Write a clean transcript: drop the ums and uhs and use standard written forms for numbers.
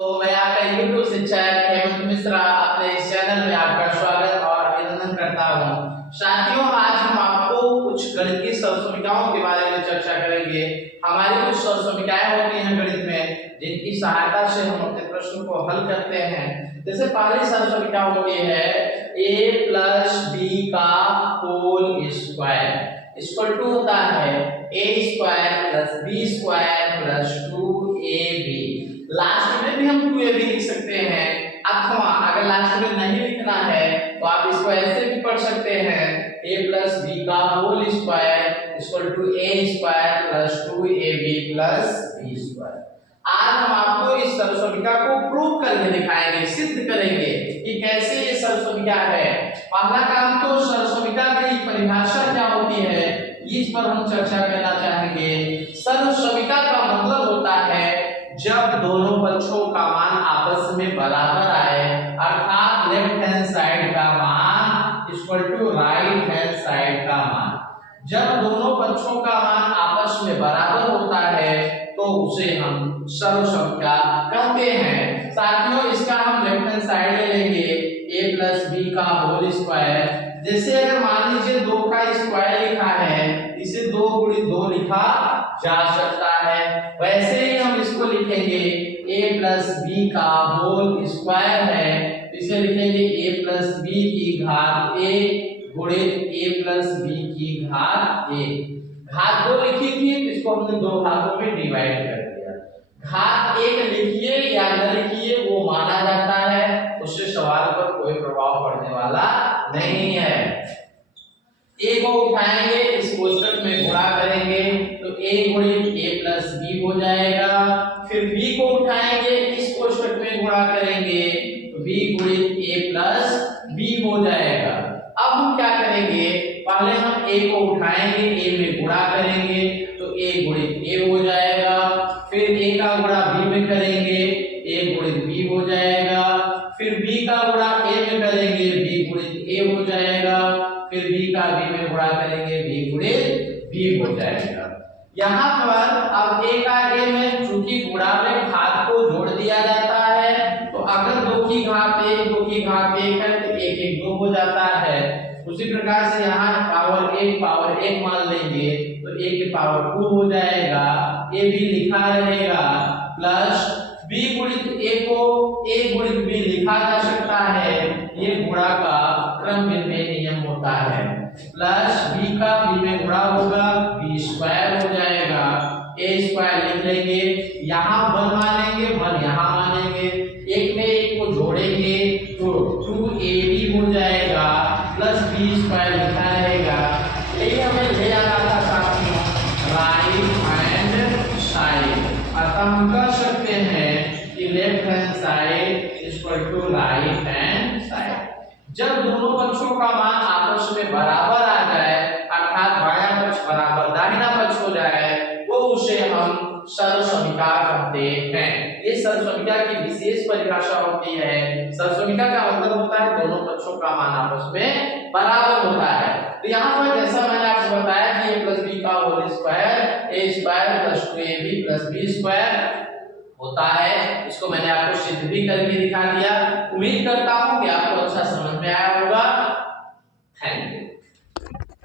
तो मैं आपका यूट्यूब शिक्षक हेमंत मिश्रा अपने इस चैनल में आपका स्वागत और अभिनंदन करता हूं। साथियों, आज हम आपको कुछ गणित की सरसमीकाओं के बारे में चर्चा करेंगे। हमारी कुछ सरसमीकाएं होती हैं गणित में, जिनकी सहायता से हम अपने प्रश्नों को हल करते हैं। जैसे पहली सरसमीका होती है a प्लस बी का होल स्क्वायर इक्वल टू होता है a square plus B square plus 2ab। Last में भी हम 2ab लिख सकते हैं, अथवा अगर लास्ट में नहीं लिखना है तो आप इसको ऐसे भी पढ़ सकते हैं a प्लस बी का whole square equal to a square plus 2ab plus b square. आज हम आपको इस सरसमीका को प्रूव करके दिखाएंगे, सिद्ध करेंगे कि कैसे ये सरसमीका है। पहला काम तो सरसमीका की परिभाषा क्या होती है इस पर हम चर्चा करना चाहेंगे। सरसमीका का मतलब होता है जब दोनों पक्षों का मान आपस में बराबर आए, अर्थात लेफ्ट हैंड साइड का मान equal to right hand side का मान। जब दोनों पक्षों का मान आपस में बराबर होता है तो उसे हम सर्वसमीका कहते हैं। साथियों, इसका हम लेफ्ट हैंड साइड ले लेंगे a प्लस बी का होल स्क्वायर। जैसे अगर मान लीजिए 2 का स्क्वायर लिखा है, इसे 2 गुणित 2 लिखा जा सकता है, वैसे ही हम इसको लिखेंगे a प्लस बी का होल स्क्वायर है, इसे लिखेंगे a प्लस बी की घात a गुणित a प्लस बी की घात a। घात 2 लिखी थी, इसको हमने दो भागों में डिवाइड कर दिया। घात 1 लिखिए या न लिखिए वो माना जाता है, उससे सवाल पर कोई प्रभाव पड़ने वाला नहीं है। a को उठाएंगे, इस कोष्ठक में गुणा करेंगे तो a गुणित a प्लस b हो जाएगा। फिर b को उठाएंगे, इस कोष्ठक में गुणा करेंगे तो b गुणित a प्लस b हो जाएगा। अब हम क्या करेंगे, पहले हम a को उठाएंगे, a में गुणा करेंगे तो a गुणित a हो जाएगा। फिर a का गुणा b में करेंगे, a गुणित b हो जाएगा। फिर b का गुणा a में करेंगे, b गुणित a हो जाएगा। फिर b का b में गुणा करेंगे, b गुणित b हो जाएगा। यहाँ पर अब a का a में चूंकि गुणा में घात को जोड़ दिया जाता है, तो अगर 2 की घात 1 2 की घात 1 है तो 1 1 2 हो जाता है। उसी प्रकार से यहाँ पावर 1 मान लेंगे तो a की पावर 2 हो जाएगा। a भी लिखा रहेगा प्लस b गुणित a को a गुणित b लिखा जा सकता है, ये गुणा का क्रम में नियम होता है। प्लस b का b में गुणा होगा, b स्क्वायर हो जाएगा। a स्क्वायर लिख लेंगे, यहाँ 1 मानेंगे 1 यहाँ मानेंगे, एक में एक को जोड़ेंगे तो 2ab हो जाएगा प्लस b स्क्वायर लिखा रहेगा। यही हमें ले आना था साथियों, राइट हैंड साइड। अतः हम कह सकते हैं कि left hand side equal to right hand side. जब दोनों पक्षों का मान आपस में बराबर आ जाए, अर्थात बायां पक्ष बराबर दाहिना पक्ष हो जाए, वो उसे हम सर्वसमीका कहते हैं। ये सर्वसमीका की विशेष परिभाषा होती है। सर्वसमीका का मतलब होता है दोनों पक्षों का मान आपस में बराबर होता है। तो यहाँ पर जैसा मैंने आपको बताया कि a प्लस बी का whole square a square plus 2ab plus b square होता है, इसको मैंने आपको सिद्ध भी करके दिखा दिया। उम्मीद करता हूँ कि आपको अच्छा समझ में आया होगा। Thank you.